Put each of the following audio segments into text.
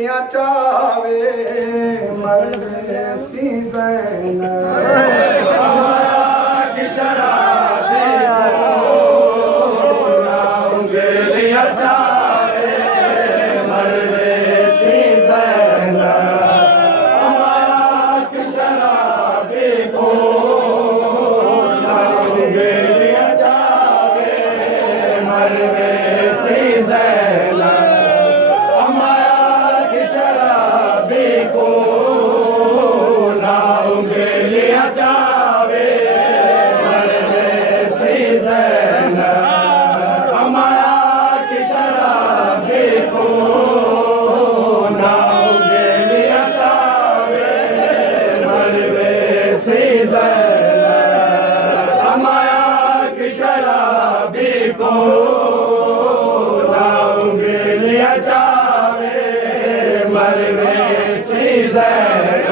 गिलियां चावे मरवे सी ज़ैनब की शराबी को नाम गिलियां चावे मरवे सी ज़ैनब की शराबी को नाम गिलियां चावे मरवे सी ज़ैनब को नाम गिलियां चावे मरवे सी ज़ैनब हमारा की शराबी को नाम गिलियां चावे मरवे सी ज़ैनब हमारा की शराबी को नाम गिलियां चावे मरवे सी ज़ैनब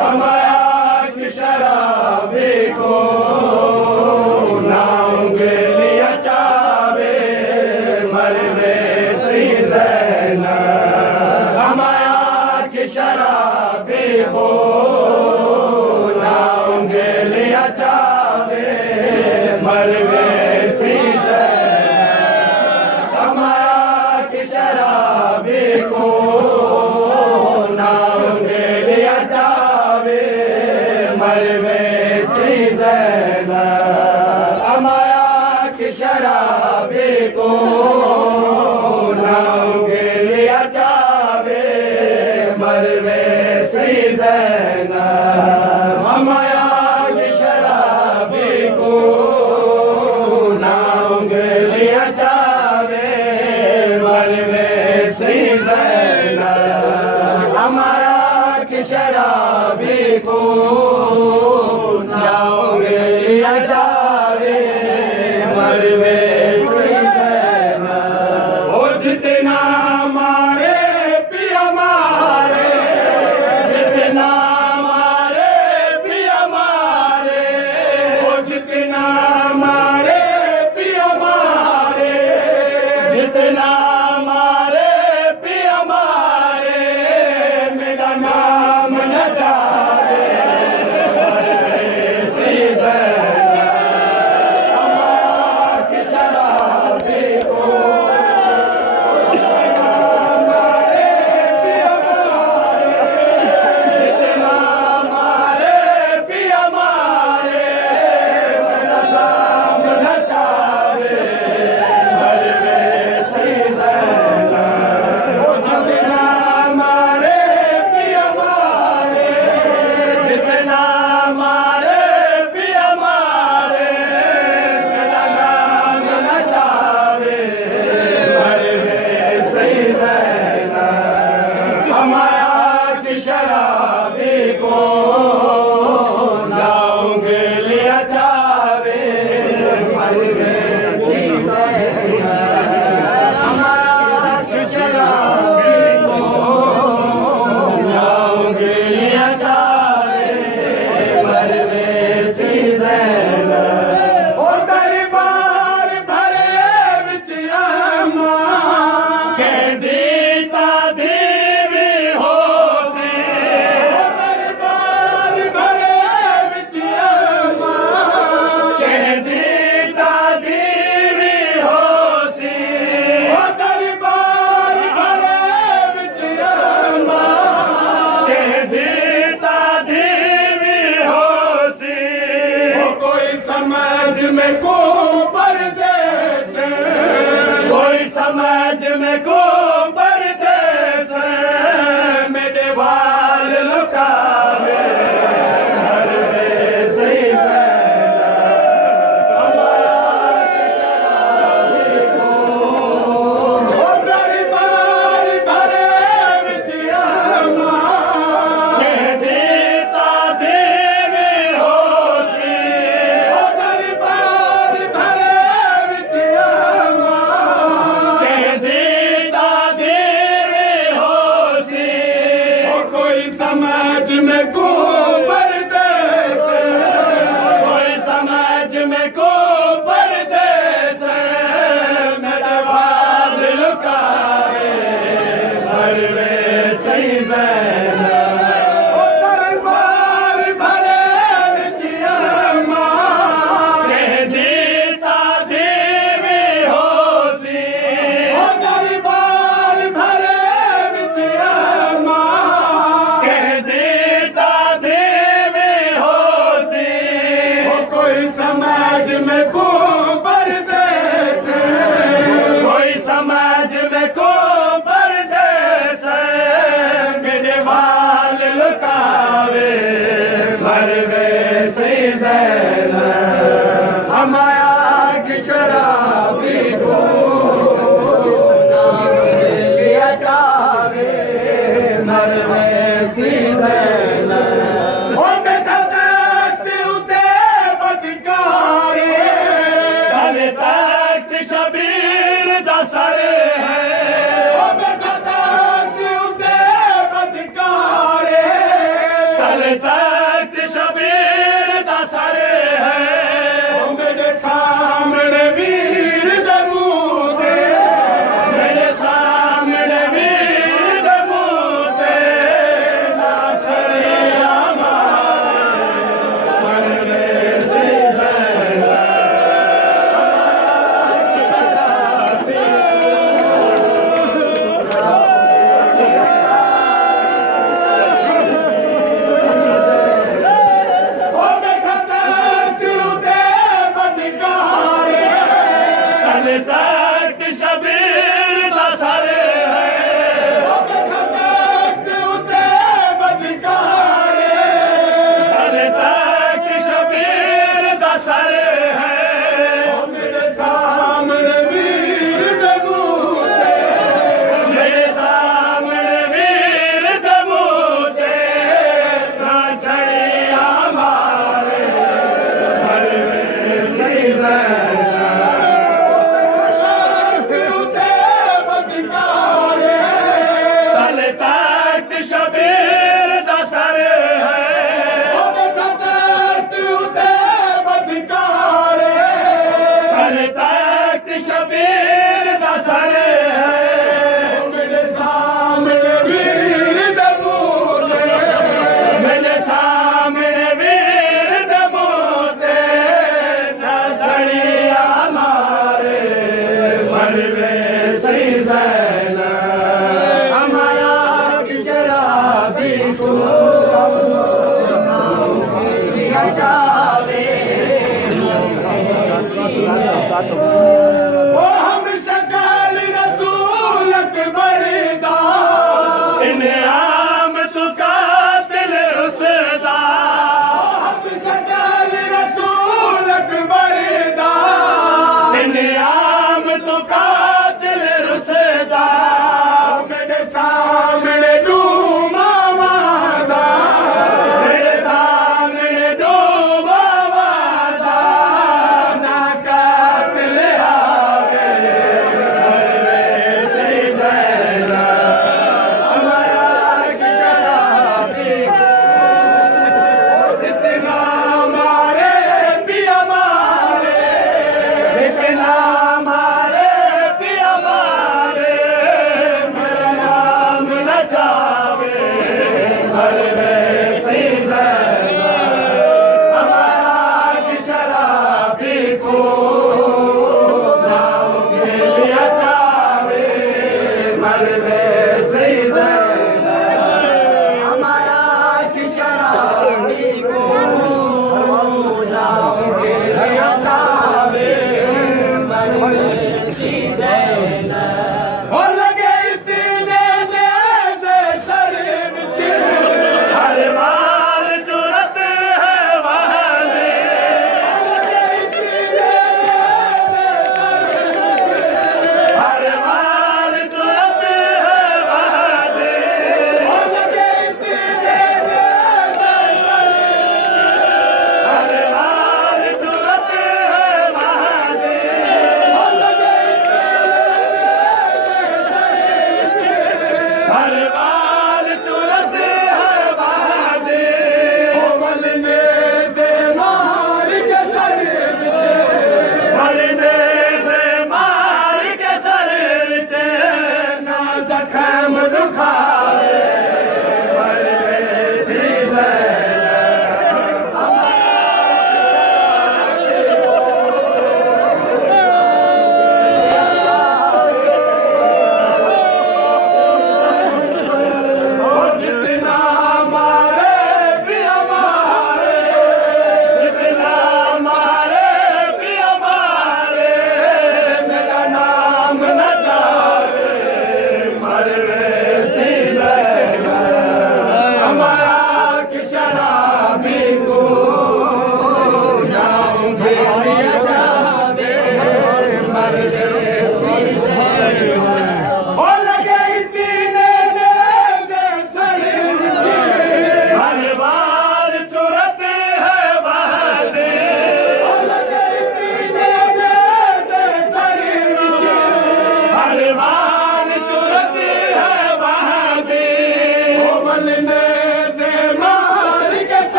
हमारा की शराबी को नाम गिलियां चावे मरवे सी ज़ैनब हमारा की शराबी को नाम गिलियां चावे मरवे सी ज़ैनब हमारा की शराबी को मरवे सी ज़ैनब हमारा की शराबी को नाम गिलियां चावे मरवे सी ज़ैनब हमारा की शराबी को नाम गिलियां चावे मरवे सी ज़ैनब हमारा की शराबी को नाम गिलियां चावे मरवे सी ज़ैनब ओ जितना मारे पिया मारे जितना मारे पिया मारे ओ जितना मारे पिया मारे जितना मारे पिया मारे मेरा नाम न जाए शराबी को नाम गिलियां चावे मरवे सी ज़ैनब हमारा की शराबी को नाम गिलियां चावे मरवे सी ज़ैनब ओ दरबार भरे विच अम्मा कहदी समझ में को परदेस कोई समझ में को परदेस मेरे वाल लुकावे मरवे सी ज़ैनब हमारा की शराबी को ओ दरबार भरे विच अम्मा कहदी तादीवी होसी समझ में को परदेस कोई समझ में को परदेस मेरे वाल लुकावे मरवे ज़ैनब ओ दरबार भरे विच अम्मा कह दीता देवी होसी ओ दरबार भरे विच अम्मा कह दीता देवी होसी ओ कोई समाज में को परदेस कोई समाज में को परदेस मेरे वाल लुकावे मरवे से ज़ैनब हमाया की शराबी को लिया जावे मरवे से ज़ैनब ओ बेटा देखते उते बदकारे कल तक शबीर दा सर है ओ बेटा देखते उते बदकारे कल तक शबीर दा सर है ओ मेरे सामने वीर दे मुँह ते मेरे सामने वीर दे मुँह ते ना छड़िया मरवे से ज़ैनब ओ बेटा देखते उते बदकारे कल तक शबीर दा सर है ओ बेटा देखते उते बदकारे कल तक शबीर दा सर है ओ मेरे सामने वीर दे मुँह ते मेरे सामने वीर दे मुँह ते ना छड़िया मारे मरवे से ज़ैनब उते बदकारे कल तक शबीर दा सर है ओ बेटा देखते उते बदकारे कल तक शबीर दा सर है ओ मेरे सामने वीर दे मुँह ते मेरे सामने वीर दे मुँह ते ना छड़िया मारे मरवे से ज़ैनब हमाया की शराबी को लिया जावे ओ हम शकाल रसूल अकबर दा इनाम तू कातिल रुसदा ओ हम शकाल रसूल अकबर दा इनाम तू कातिल रुसदा मेरे सामने डूबा वादा मेरे सामने डूबा वादा ना कातिल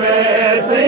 वैसी